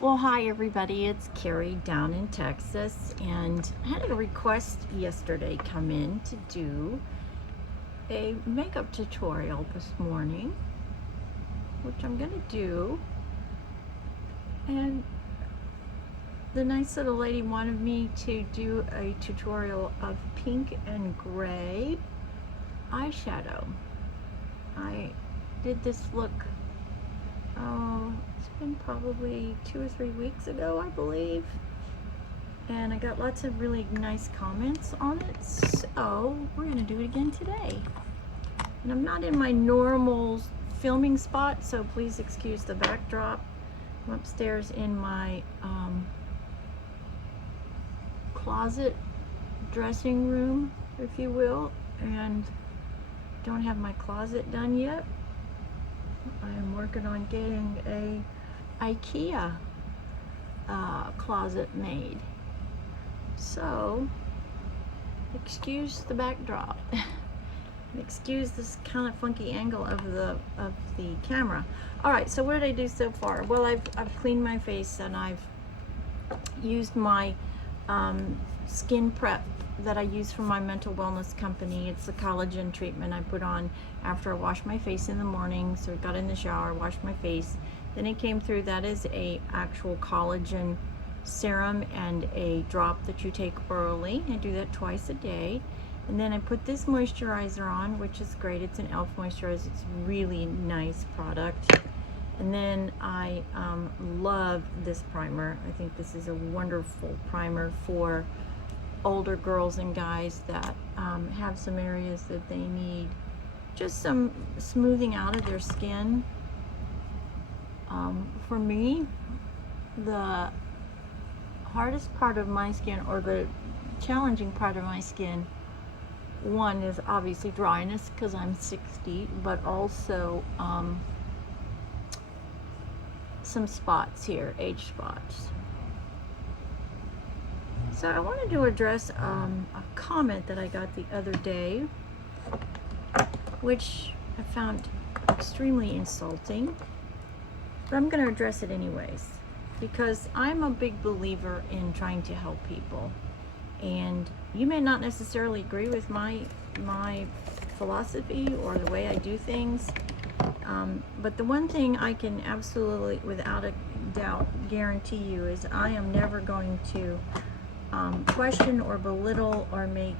Well, hi everybody, it's Carrie down in Texas, and I had a request yesterday come in to do a makeup tutorial this morning, which I'm gonna do. And the nice little lady wanted me to do a tutorial of pink and gray eyeshadow. I did this look, it's been probably 2 or 3 weeks ago, I believe. And I got lots of really nice comments on it, so we're gonna do it again today. And I'm not in my normal filming spot, so please excuse the backdrop. I'm upstairs in my closet dressing room, if you will, and don't have my closet done yet. I am working on getting a IKEA closet made. So, excuse the backdrop. Excuse this kind of funky angle of the camera. All right, so what did I do so far? Well, I've cleaned my face and I've used my skin prep that I use from my mental wellness company. It's the collagen treatment I put on after I wash my face in the morning. So I got in the shower, washed my face, then it came through. That is a actual collagen serum and a drop that you take orally. I do that twice a day. And then I put this moisturizer on, which is great. It's an e.l.f. moisturizer. It's a really nice product. And then I love this primer. I think this is a wonderful primer for older girls and guys that have some areas that they need just some smoothing out of their skin. For me, the hardest part of my skin, or the challenging part of my skin, one is obviously dryness because I'm 60, but also some spots here, age spots. So I wanted to address a comment that I got the other day, which I found extremely insulting, but I'm going to address it anyways, because I'm a big believer in trying to help people. And you may not necessarily agree with my philosophy or the way I do things, but the one thing I can absolutely, without a doubt, guarantee you is I am never going to question or belittle or make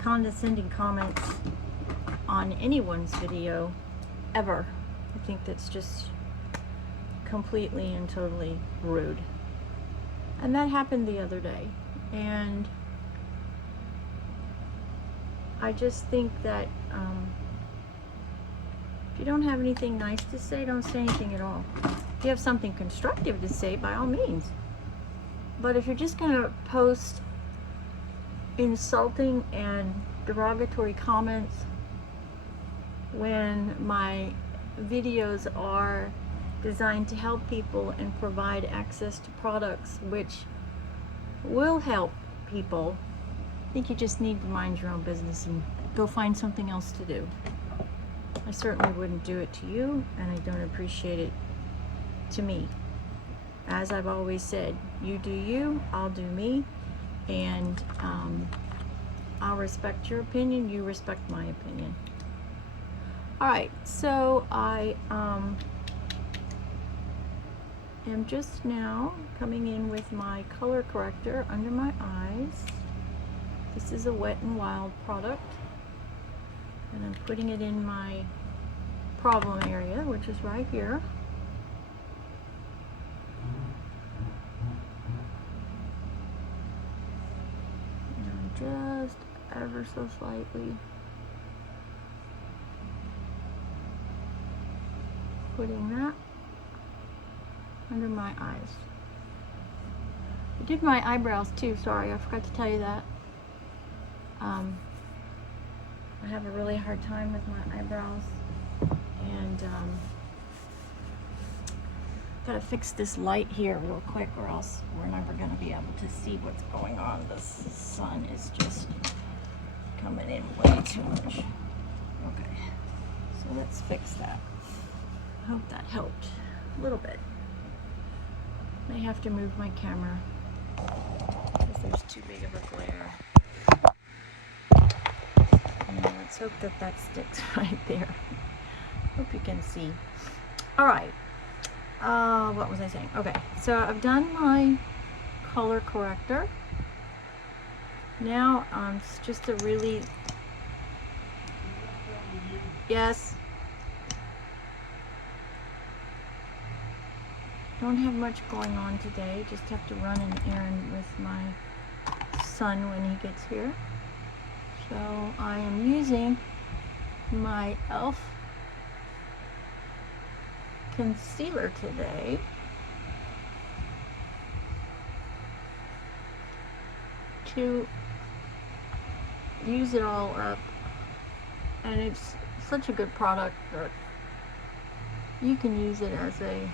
condescending comments on anyone's video, ever. I think that's just completely and totally rude. And that happened the other day. And I just think that if you don't have anything nice to say, don't say anything at all. If you have something constructive to say, by all means. But if you're just going to post insulting and derogatory comments when my videos are designed to help people and provide access to products which will help people, I think you just need to mind your own business and go find something else to do. I certainly wouldn't do it to you, and I don't appreciate it to me. As I've always said, you do you, I'll do me, and I'll respect your opinion, you respect my opinion. All right, so I am just now coming in with my color corrector under my eyes. This is a Wet n Wild product, and I'm putting it in my problem area, which is right here. And I'm just ever so slightly putting that under my eyes. I did my eyebrows too, sorry, I forgot to tell you that. I have a really hard time with my eyebrows, and gotta fix this light here real quick, or else we're never gonna be able to see what's going on. The sun is just coming in way too much. Okay, so let's fix that. I hope that helped a little bit. May have to move my camera because there's too big of a glare. And let's hope that that sticks right there. Hope you can see. All right. What was I saying? Okay, so I've done my color corrector. Now it's just a really, yes, don't have much going on today, just have to run an errand with my son when he gets here. So I am using my e.l.f. concealer today to use it all up, and it's such a good product that you can use it as a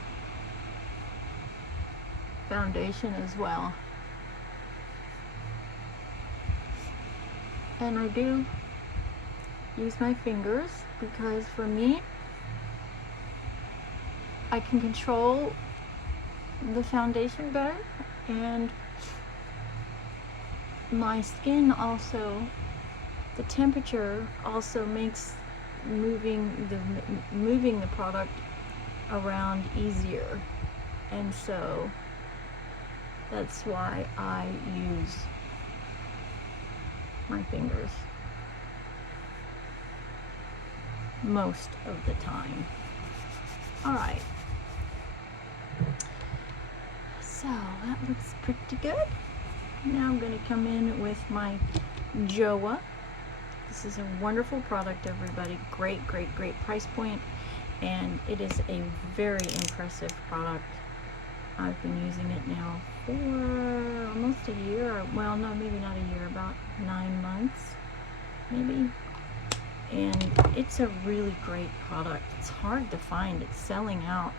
foundation as well. And I do use my fingers because for me, I can control the foundation better, and my skin also, the temperature also makes moving the product around easier, and so that's why I use my fingers most of the time. All right, so that looks pretty good. Now I'm going to come in with my Joa. This is a wonderful product, everybody. Great, great, great price point, and it is a very impressive product. I've been using it now for almost a year. Well, no, maybe not a year, about 9 months, maybe. And it's a really great product. It's hard to find. It's selling out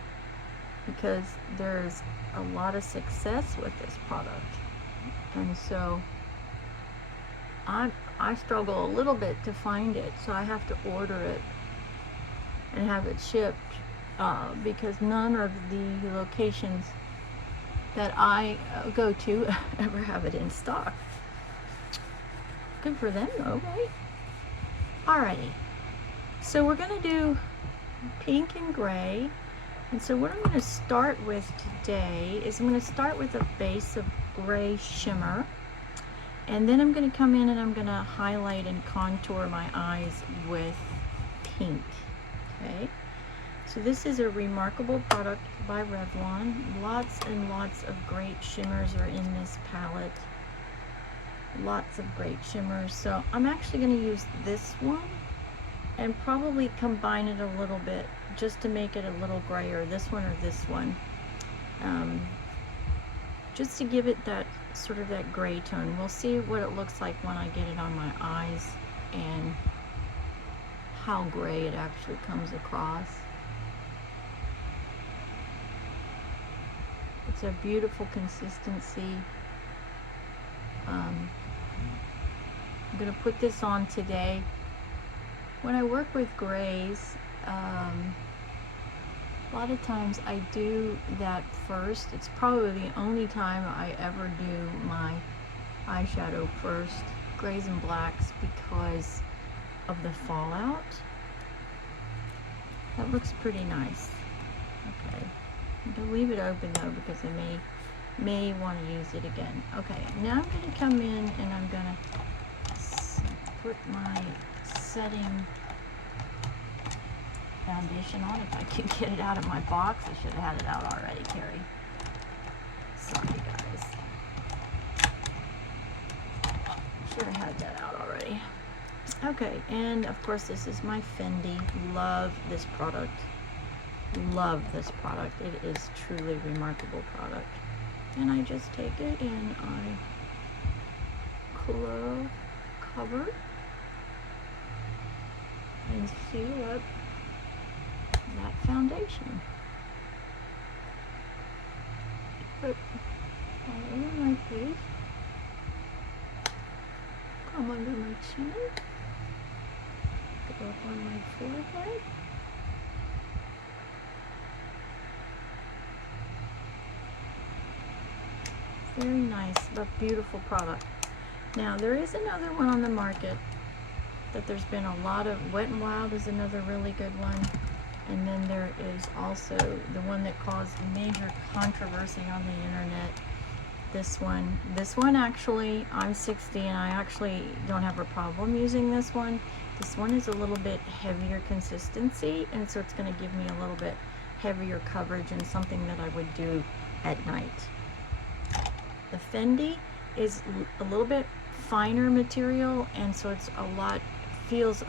because there's a lot of success with this product. And so I struggle a little bit to find it, so I have to order it and have it shipped because none of the locations that I go to ever have it in stock. Good for them though, right? Alrighty, so we're gonna do pink and gray, and so what I'm going to start with today is I'm going to start with a base of gray shimmer, and then I'm going to come in and I'm going to highlight and contour my eyes with pink. Okay, so this is a remarkable product by Revlon. Lots and lots of great shimmers are in this palette. Lots of great shimmers. So I'm actually going to use this one and probably combine it a little bit just to make it a little grayer, this one or this one, just to give it that sort of that gray tone. We'll see what it looks like when I get it on my eyes and how gray it actually comes across. It's a beautiful consistency. I'm going to put this on today. When I work with grays, a lot of times I do that first. It's probably the only time I ever do my eyeshadow first, grays and blacks, because of the fallout. That looks pretty nice. Okay, I'm going to leave it open though because I may want to use it again. Okay, now I'm going to come in and I'm going to put my setting foundation on. If I can get it out of my box, I should have had it out already, Carrie. Sorry guys. Should have had that out already. Okay, and of course this is my Fendi. Love this product. Love this product. It is truly remarkable product. And I just take it and I cover and seal up that foundation. Put all over my face. Come under my chin. Go up on my forehead. Very nice, but beautiful product. Now, there is another one on the market that there's been a lot of. Wet n Wild is another really good one. And then there is also the one that caused major controversy on the internet. This one actually, I'm 60 and I actually don't have a problem using this one. This one is a little bit heavier consistency, and so it's going to give me a little bit heavier coverage and something that I would do at night. The Fendi is a little bit finer material, and so it's feels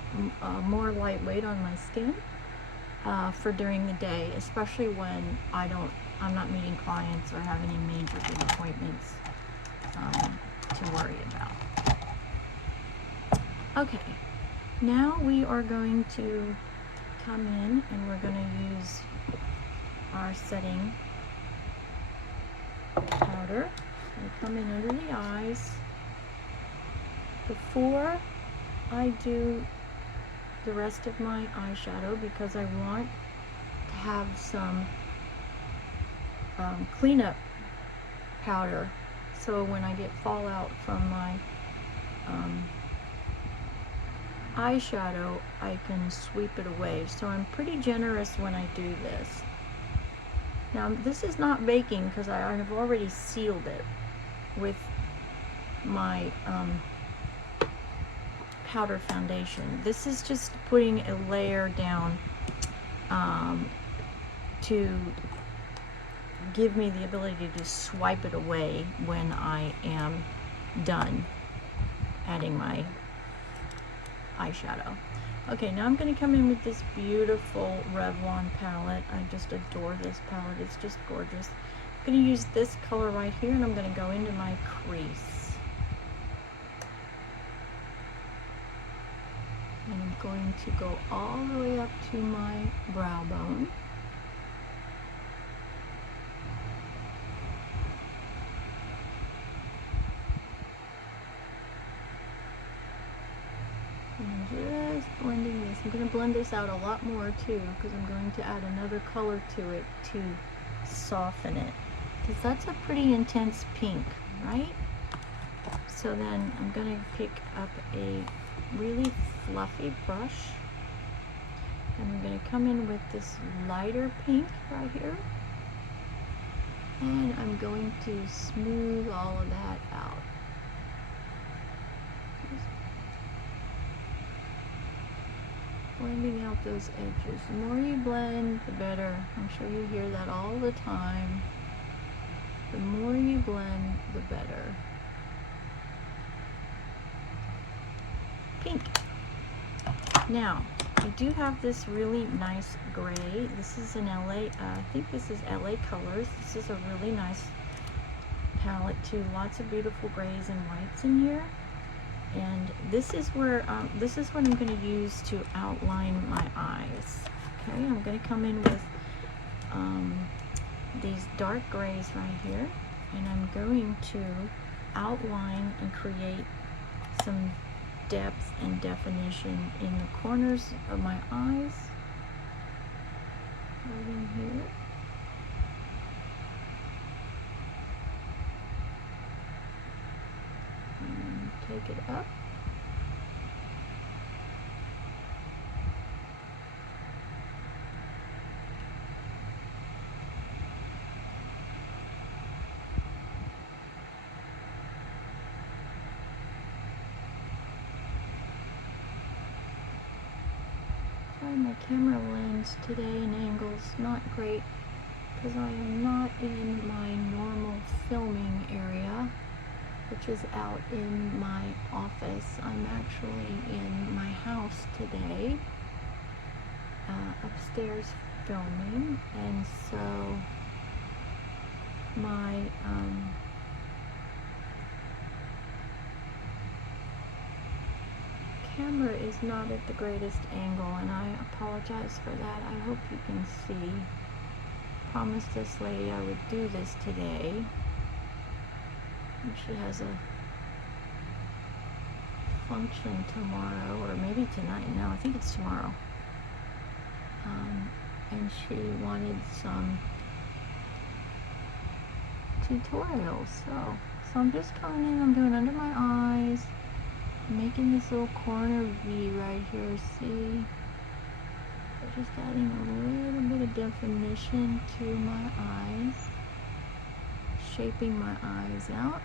more lightweight on my skin for during the day, especially when I'm not meeting clients or have any major big appointments to worry about. Okay, now we are going to come in and we're going to use our setting powder. And come in under the eyes. Before I do the rest of my eyeshadow, because I want to have some cleanup powder, so when I get fallout from my eyeshadow, I can sweep it away. So I'm pretty generous when I do this. Now, this is not baking because I have already sealed it with my powder foundation. This is just putting a layer down to give me the ability to swipe it away when I am done adding my eyeshadow. Okay, now I'm going to come in with this beautiful Revlon palette. I just adore this palette. It's just gorgeous. I'm going to use this color right here, and I'm going to go into my crease. And I'm going to go all the way up to my brow bone. And just blending this. I'm going to blend this out a lot more too, because I'm going to add another color to it to soften it. Because that's a pretty intense pink, right? So then I'm going to pick up a really fluffy brush, and I'm going to come in with this lighter pink right here, and I'm going to smooth all of that out. Just blending out those edges. The more you blend, the better. I'm sure you hear that all the time. The more you blend, the better. Pink. Now, I do have this really nice gray. This is an LA, I think this is LA Colors. This is a really nice palette too. Lots of beautiful grays and whites in here. And this is where, this is what I'm going to use to outline my eyes. Okay, I'm going to come in with these dark grays right here, and I'm going to outline and create some depth and definition in the corners of my eyes, right in here. And take it up. My camera lens today and angles not great because I am not in my normal filming area, which is out in my office. I'm actually in my house today, upstairs filming, and so my camera is not at the greatest angle, and I apologize for that. I hope you can see. Promised this lady I would do this today. And she has a function tomorrow, or maybe tonight. No, I think it's tomorrow. And she wanted some tutorials. So I'm just coming in, I'm doing under my eyes, making this little corner V right here, see? Just adding a little bit of definition to my eyes, shaping my eyes out.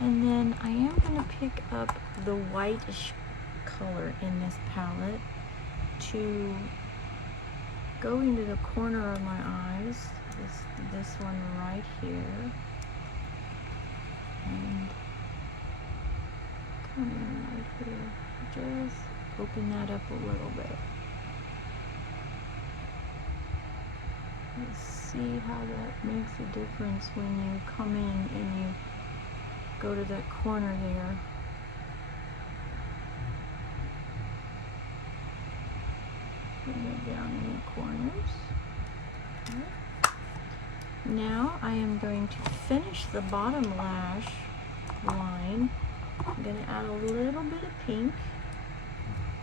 And then I am going to pick up the whitish color in this palette to go into the corner of my eyes, this one right here, and come in right here. Just open that up a little bit. Let's see how that makes a difference when you come in and you go to that corner there. Bring it down in the corners. Okay. Now I am going to finish the bottom lash line. I'm going to add a little bit of pink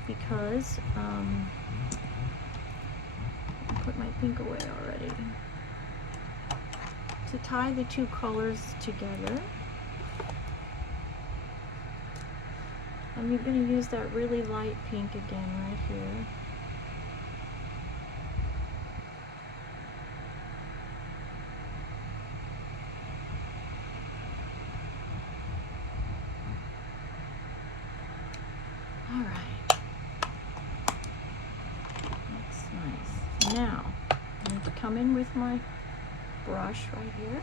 because I put my pink away already. To tie the two colors together, I'm going to use that really light pink again right here. Now, I'm going to come in with my brush right here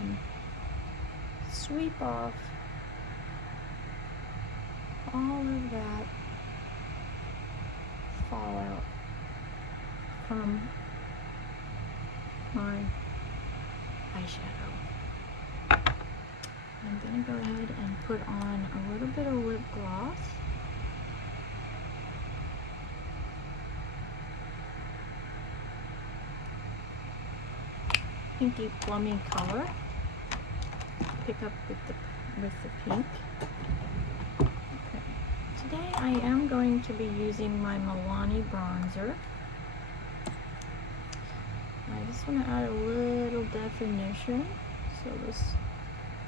and sweep off all of that fallout from my eyeshadow. I'm going to go ahead and put on a little bit of lip gloss. Pinky plummy color. Pick up with the pink. Okay. Today I am going to be using my Milani bronzer. I just want to add a little definition so this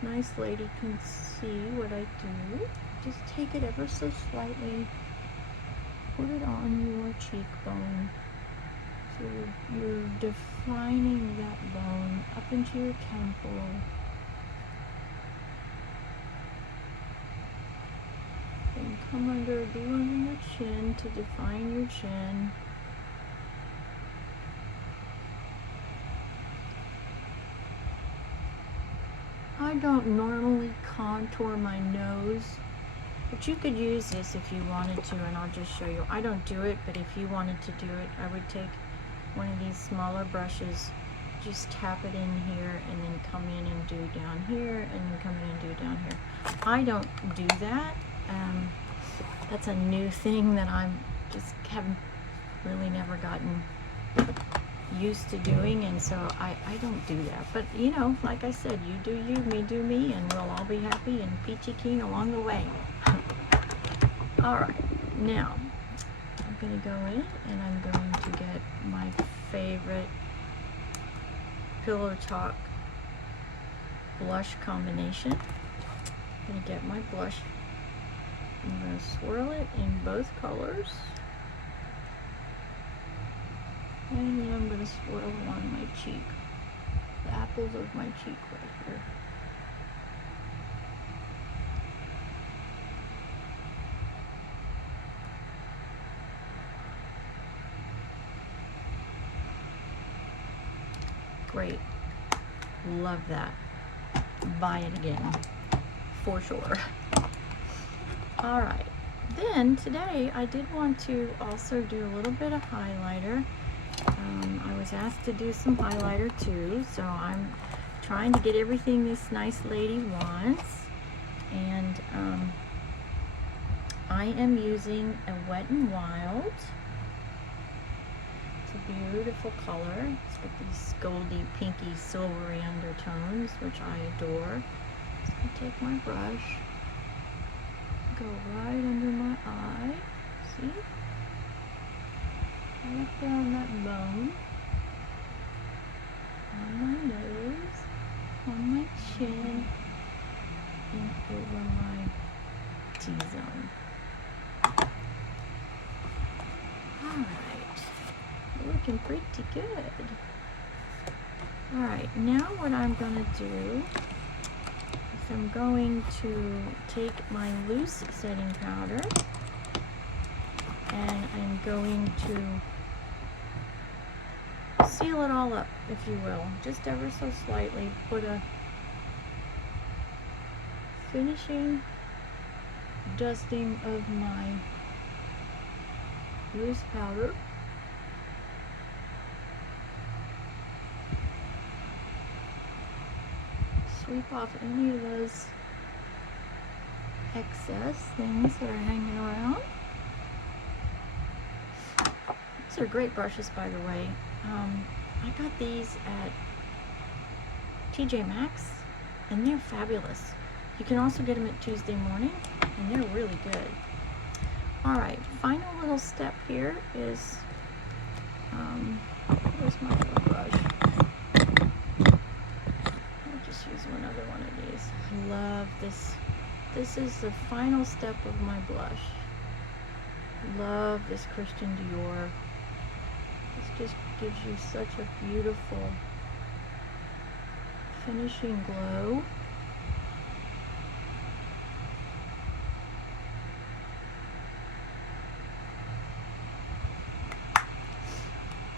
nice lady can see what I do. Just take it ever so slightly, put it on your cheekbone. So you're defining that bone up into your temple. Then come under, do under your chin to define your chin. I don't normally contour my nose, but you could use this if you wanted to, and I'll just show you. I don't do it, but if you wanted to do it, I would take one of these smaller brushes, just tap it in here, and then come in and do down here, and then come in and do down here. I don't do that. That's a new thing that I'm just haven't really never gotten used to doing, and so I don't do that. But you know, like I said, you do you, me do me, and we'll all be happy and peachy keen along the way. Alright, now I'm going to go in and I'm going to get my favorite Pillow Talk blush combination. I'm going to get my blush. I'm going to swirl it in both colors. And then I'm going to swirl it on my cheek. The apples of my cheek right here. Great. Love that. Buy it again. For sure. Alright. Then today I did want to also do a little bit of highlighter. I was asked to do some highlighter too, so I'm trying to get everything this nice lady wants. And I am using a Wet n Wild. It's a beautiful color. It's got these goldy, pinky, silvery undertones, which I adore. So I take my brush, go right under my eye, see? right up there on that bone, on my nose, on my chin, and over my T-zone. Alright, looking pretty good. Alright, now what I'm going to do is I'm going to take my loose setting powder and I'm going to seal it all up, if you will, just ever so slightly. Put a finishing dusting of my loose powder. Sweep off any of those excess things that are hanging around. These are great brushes, by the way. I got these at TJ Maxx and they're fabulous. You can also get them at Tuesday Morning and they're really good. Alright, final little step here is, where's my little brush? I'll just use another one of these. I love this. This is the final step of my blush. Love this Christian Dior. This just gives you such a beautiful finishing glow.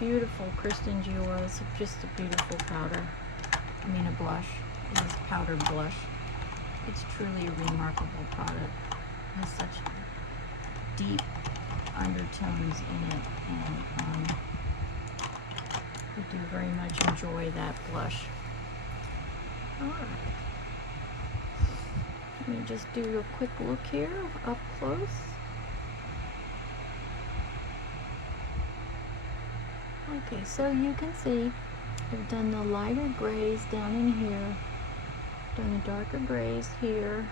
Beautiful Christian Dior. It's just a beautiful powder. I mean a blush. It is powdered blush. It's truly a remarkable product. It has such deep undertones in it, and I do very much enjoy that blush. Alright. Let me just do a quick look here up close. Okay, so you can see I've done the lighter grays down in here, done the darker grays here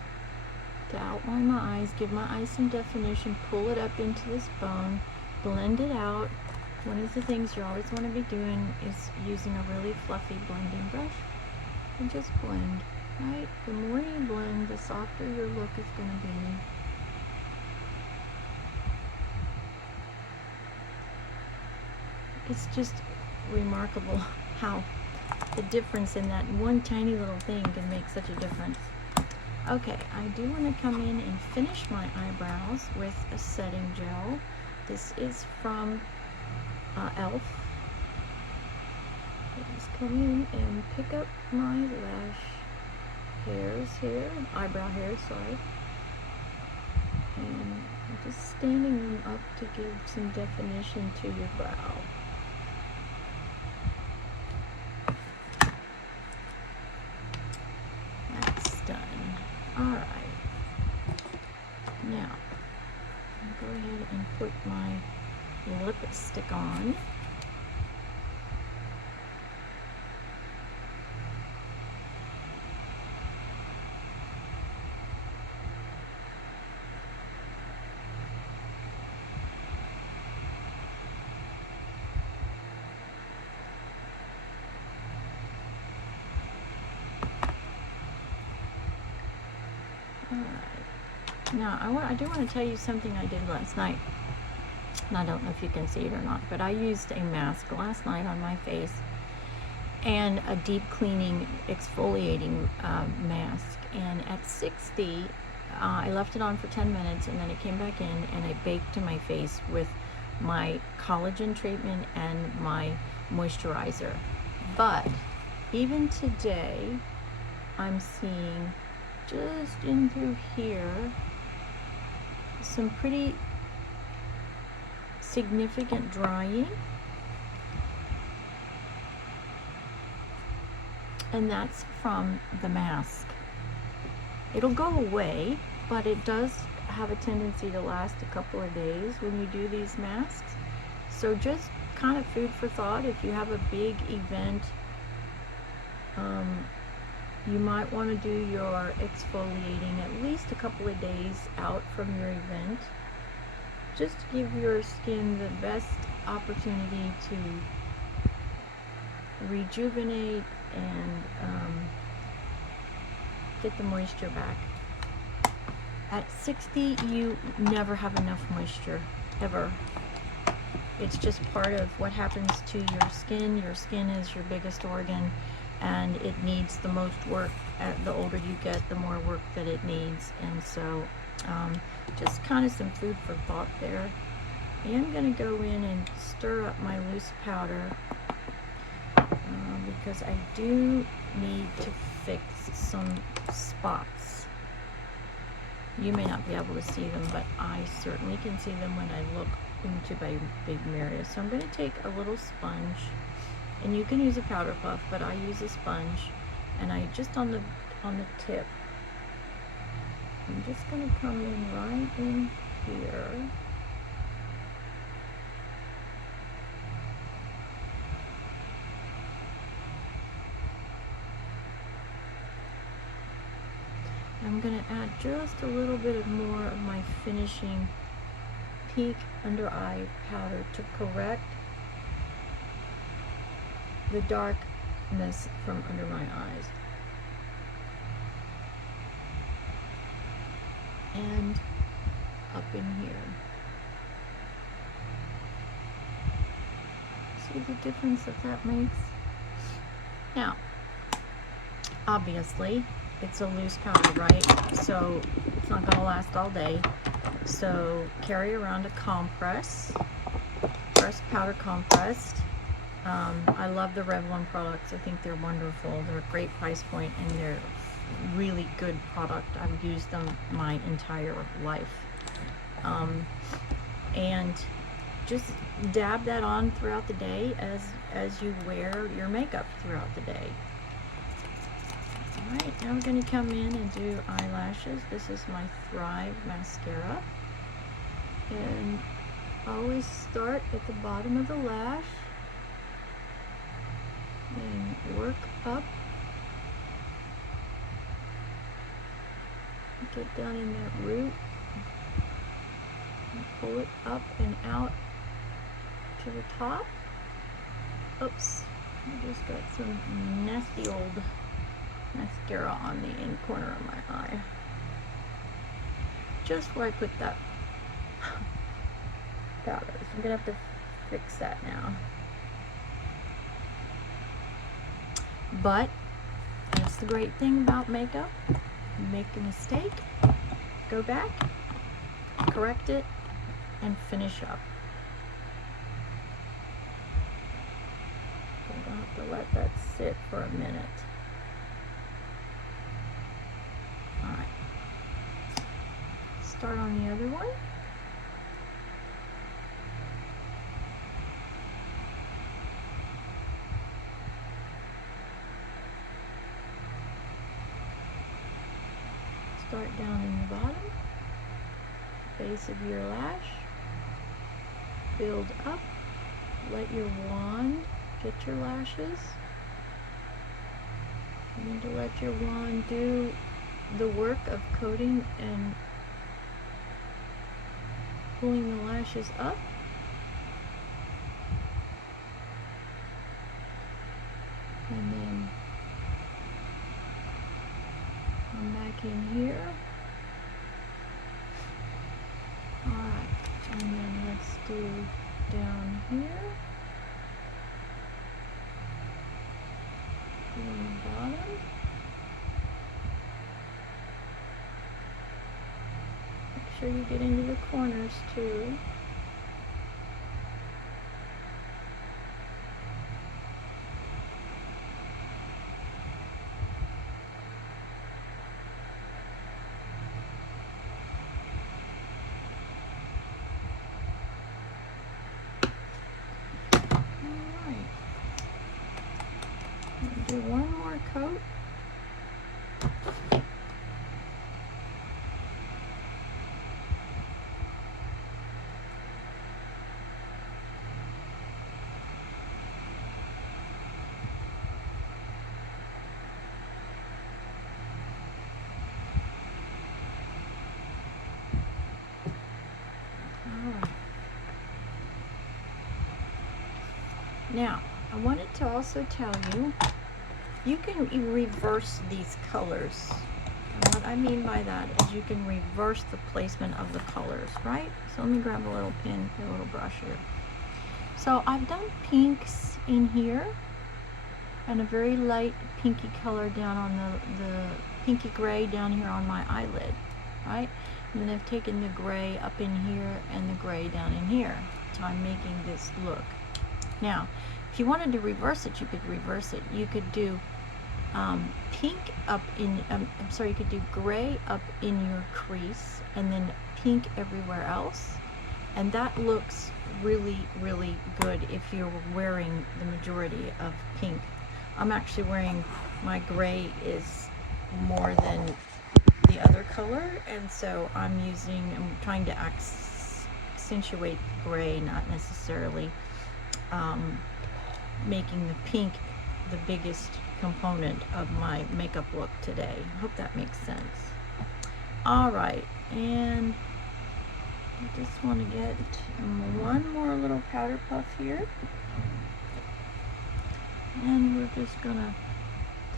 to outline my eyes, give my eyes some definition, pull it up into this bone, blend it out. One of the things you always want to be doing is using a really fluffy blending brush and just blend, right? The more you blend, the softer your look is going to be. It's just remarkable how the difference in that one tiny little thing can make such a difference. Okay, I do want to come in and finish my eyebrows with a setting gel. This is from e.l.f. I just come in and pick up my lash hairs here, eyebrow hairs, sorry. And I'm just standing them up to give some definition to your brow. Alright, now I'll go ahead and put my lipstick on. Now, I do want to tell you something I did last night, and I don't know if you can see it or not, but I used a mask last night on my face, and a deep cleaning exfoliating mask, and at 60, I left it on for 10 minutes, and then it came back in, and I baked my face with my collagen treatment and my moisturizer. But even today, I'm seeing just in through here some pretty significant drying, and that's from the mask. It'll go away, but it does have a tendency to last a couple of days when you do these masks. So just kind of food for thought. If you have a big event, you might want to do your exfoliating at least a couple of days out from your event, just to give your skin the best opportunity to rejuvenate and get the moisture back. At 60, you never have enough moisture, ever. It's just part of what happens to your skin. Your skin is your biggest organ, and it needs the most work. The older you get, the more work that it needs. And so just kind of some food for thought there. I am going to go in and stir up my loose powder because I do need to fix some spots. You may not be able to see them, but I certainly can see them when I look into my big mirror. So I'm going to take a little sponge, and you can use a powder puff, but I use a sponge, and I just on the tip, I'm just going to come in right in here. I'm going to add just a little bit more of my finishing peak under eye powder to correct the darkness from under my eyes. And up in here. See the difference that makes? Now, obviously, it's a loose powder, right? So it's not going to last all day. So carry around a compress, pressed powder compressed. I love the Revlon products. I think they're wonderful. They're a great price point, and they're really good product. I've used them my entire life. And just dab that on throughout the day as you wear your makeup throughout the day. Alright, now we're going to come in and do eyelashes. This is my Thrive mascara. And always start at the bottom of the lash and work up. Get down in that root and pull it up and out to the top. Oops, I just got some nasty old mascara on the in corner of my eye. Just where I put that powder. So I'm gonna have to fix that now. But that's the great thing about makeup. You make a mistake, go back, correct it, and finish up. I'm gonna have to let that sit for a minute. Alright. Start on the other one. Start down in the bottom, base of your lash, build up, let your wand get your lashes. You need to let your wand do the work of coating and pulling the lashes up. And then come back in here. Alright, and then let's do down here. On the bottom. Make sure you get into the corners too. Do one more coat. All right. Now, I wanted to also tell you, you can reverse these colors. And what I mean by that is you can reverse the placement of the colors, right? So let me grab a little pin, a little brush here. So I've done pinks in here and a very light pinky color down on the pinky gray down here on my eyelid, right? And then I've taken the gray up in here and the gray down in here. So I'm making this look. Now, if you wanted to reverse it, you could reverse it. You could do pink up in, you could do gray up in your crease and then pink everywhere else. And that looks really, really good if you're wearing the majority of pink. I'm actually wearing, my gray is more than the other color, and so I'm trying to accentuate gray, not necessarily making the pink the biggest component of my makeup look today. I hope that makes sense. All right, and I just want to get one more little powder puff here, and we're just gonna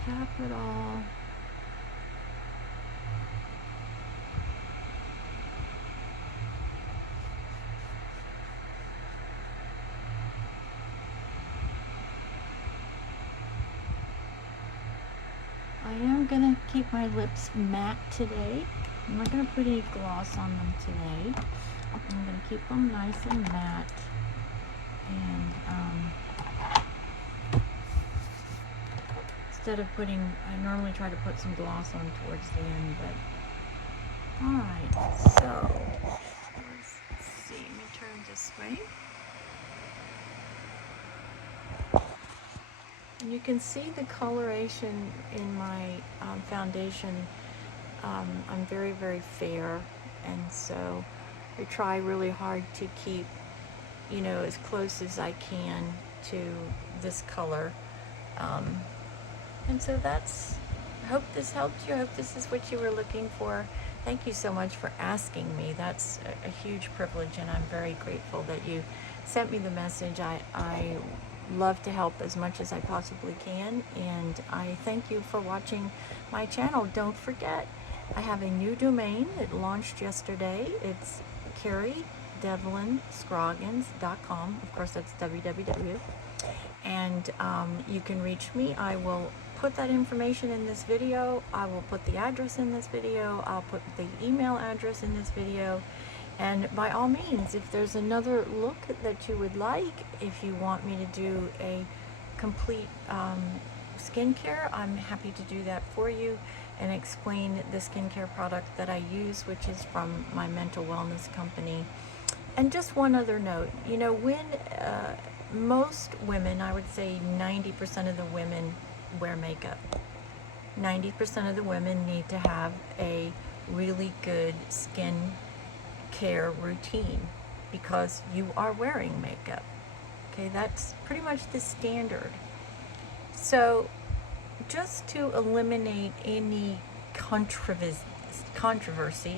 tap it all. I am gonna keep my lips matte today. I'm not gonna put any gloss on them today. I'm gonna keep them nice and matte. And instead of I normally try to put some gloss on towards the end, but alright, so let's see, let me turn this way. And you can see the coloration in my foundation. I'm very, very fair, and so I try really hard to keep, you know, as close as I can to this color. And so I hope this helped you. I hope this is what you were looking for. Thank you so much for asking me. That's a huge privilege, and I'm very grateful that you sent me the message. I love to help as much as I possibly can, and I thank you for watching my channel. Don't forget, I have a new domain that launched yesterday. It's carriedevlinscroggins.com. Of course, that's www. And you can reach me. I will put that information in this video. I will put the address in this video. I'll put the email address in this video. And by all means, if there's another look that you would like, if you want me to do a complete skincare, I'm happy to do that for you and explain the skincare product that I use, which is from my mental wellness company. And just one other note, you know, when most women, I would say 90% of the women wear makeup. 90% of the women need to have a really good skin care routine because you are wearing makeup. Okay, that's pretty much the standard. So just to eliminate any controversy,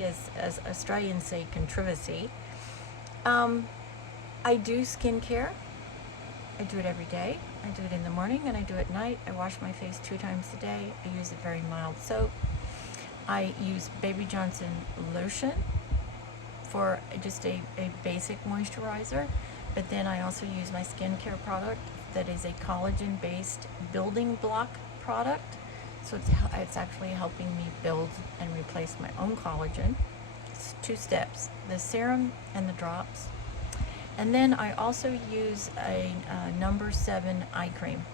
as Australians say, controversy, I do skincare. I do it every day. I do it in the morning and I do it at night. I wash my face 2 times a day. I use a very mild soap. I use Baby Johnson lotion for just a basic moisturizer, but then I also use my skincare product that is a collagen-based building block product. So it's actually helping me build and replace my own collagen. It's 2 steps, the serum and the drops. And then I also use a number 7 eye cream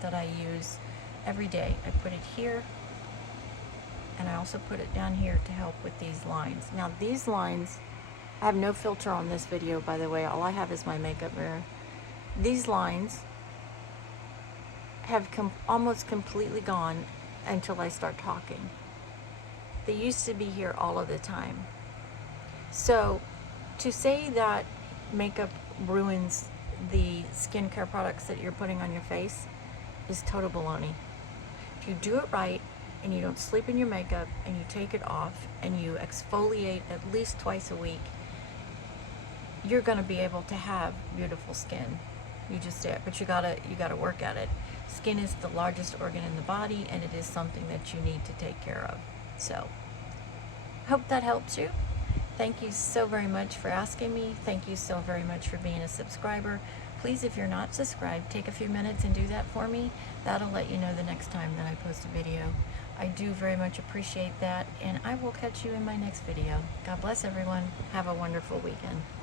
that I use every day. I put it here, and I also put it down here to help with these lines. Now these lines, I have no filter on this video, by the way. All I have is my makeup mirror. These lines have almost completely gone until I start talking. They used to be here all of the time. So to say that makeup ruins the skincare products that you're putting on your face is total baloney. If you do it right and you don't sleep in your makeup and you take it off and you exfoliate at least twice a week, you're going to be able to have beautiful skin. You just do it, but you gotta work at it. Skin is the largest organ in the body, and it is something that you need to take care of. So, hope that helps you. Thank you so very much for asking me. Thank you so very much for being a subscriber. Please, if you're not subscribed, take a few minutes and do that for me. That'll let you know the next time that I post a video. I do very much appreciate that, and I will catch you in my next video. God bless everyone. Have a wonderful weekend.